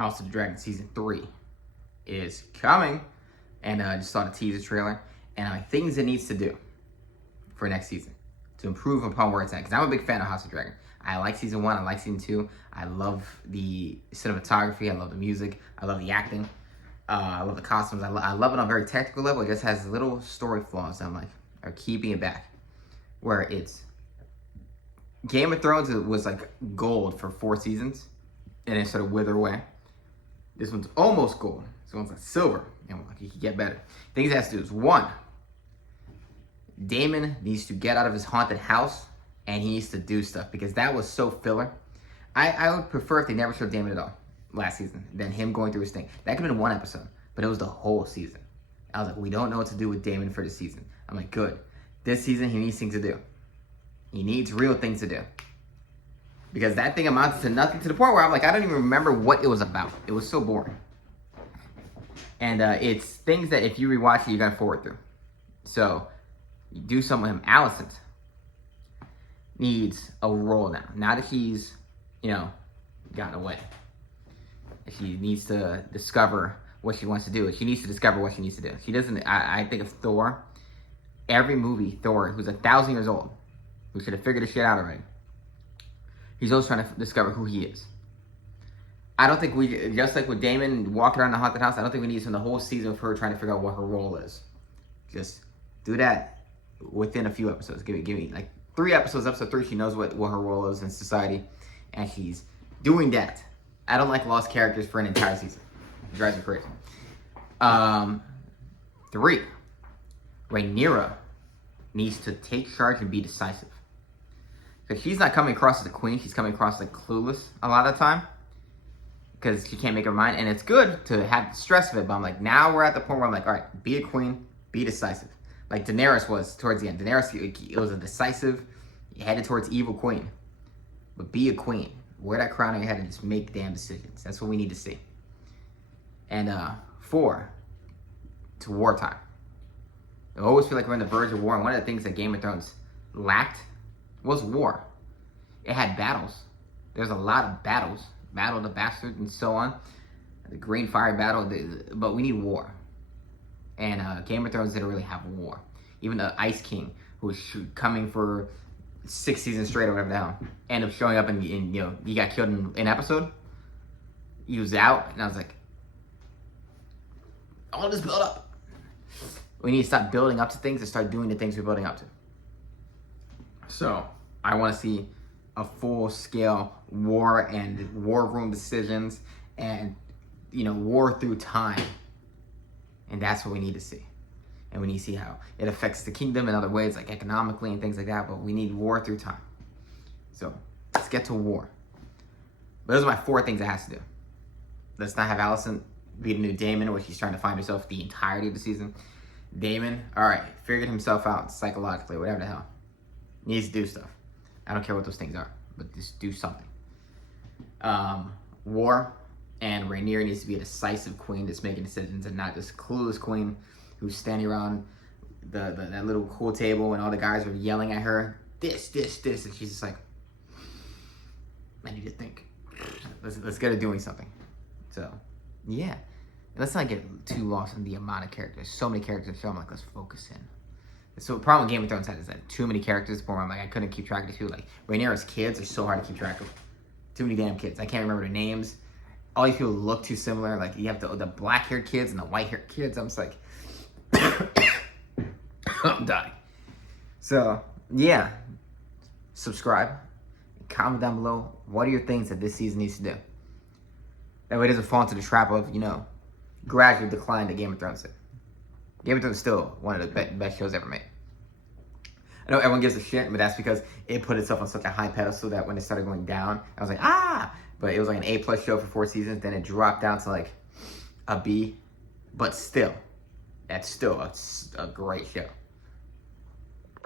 House of the Dragon Season 3 is coming. And I just saw the teaser trailer. And things it needs to do for next season to improve upon where it's at. Because I'm a big fan of House of the Dragon. I like Season 1. I like Season 2. I love the cinematography. I love the music. I love the acting. I love the costumes. I love it on a very technical level. It just has little story flaws that I'm like are keeping it back. Where it's Game of Thrones was like gold for 4 seasons, and it sort of withered away. This one's almost gold. This one's like silver. You know, like you can get better. Things it has to do is 1. Daemon needs to get out of his haunted house, and he needs to do stuff because that was so filler. I would prefer if they never showed Daemon at all last season than him going through his thing. That could have been 1 episode, but it was the whole season. I was like, we don't know what to do with Daemon for the season. I'm like, good. This season, he needs things to do. He needs real things to do. Because that thing amounts to nothing to the point where I'm like, I don't even remember what it was about. It was so boring. And it's things that if you rewatch it, you're going to forward through. So, you do something with him. Alicent needs a role now. Now that he's, gotten away. She needs to discover what she wants to do. She needs to discover what she needs to do. She doesn't, I think of Thor. Every movie, Thor, who's 1,000 years old, who should have figured this shit out already. He's always trying to discover who he is. I don't think we, just like with Daemon walking around the haunted house, I don't think we need to spend the whole season of her trying to figure out what her role is. Just do that within a few episodes. Give me like 3 episodes. Episode 3, she knows what her role is in society, and she's doing that. I don't like lost characters for an entire season. It drives me crazy. 3, Rhaenyra needs to take charge and be decisive. Because she's not coming across as a queen. She's coming across like clueless a lot of the time. Because she can't make her mind. And it's good to have the stress of it. But I'm like, now we're at the point where I'm like, all right, be a queen. Be decisive. Like Daenerys was towards the end. Daenerys, it was a decisive, headed towards evil queen. But be a queen. Wear that crown on your head and just make damn decisions. That's what we need to see. And 4, it's wartime. I always feel like we're on the verge of war. And one of the things that Game of Thrones lacked was war. It had battles. There's a lot of battles. Battle of the Bastards and so on. The Green Fire Battle. But we need war. And Game of Thrones didn't really have war. Even the Ice King, who was coming for 6 seasons straight or whatever the hell, ended up showing up and he got killed in an episode. He was out. And I was like, all this build up. We need to stop building up to things and start doing the things we're building up to. So, I want to see a full-scale war and war room decisions and, war through time. And that's what we need to see. And we need to see how it affects the kingdom in other ways, like economically and things like that. But we need war through time. So, let's get to war. But those are my 4 things it has to do. Let's not have Alicent be the new Daemon, where she's trying to find herself the entirety of the season. Daemon, alright, figured himself out psychologically, whatever the hell. Needs to do stuff. I don't care what those things are, but just do something. War, and Rhaenyra needs to be a decisive queen that's making decisions and not this clueless queen who's standing around that little cool table and all the guys are yelling at her, this, and she's just like, I need to think. Let's get her doing something. So, yeah. Let's not get too lost in the amount of characters. So many characters in the show, I'm like, let's focus in. So the problem with Game of Thrones had is that too many characters, where I'm like, I couldn't keep track of the two. Like, Rhaenyra's kids are so hard to keep track of. Too many damn kids. I can't remember their names. All these people look too similar. Like, you have the black-haired kids and the white-haired kids. I'm just like, I'm dying. So, yeah. Subscribe. Comment down below. What are your things that this season needs to do? That way it doesn't fall into the trap of, gradual decline that Game of Thrones did. Game of Thrones is still one of the best shows ever made. I know everyone gives a shit, but that's because it put itself on such a high pedestal that when it started going down, I was like, ah! But it was like an A+ show for 4 seasons, then it dropped down to like a B. But still, that's still a great show.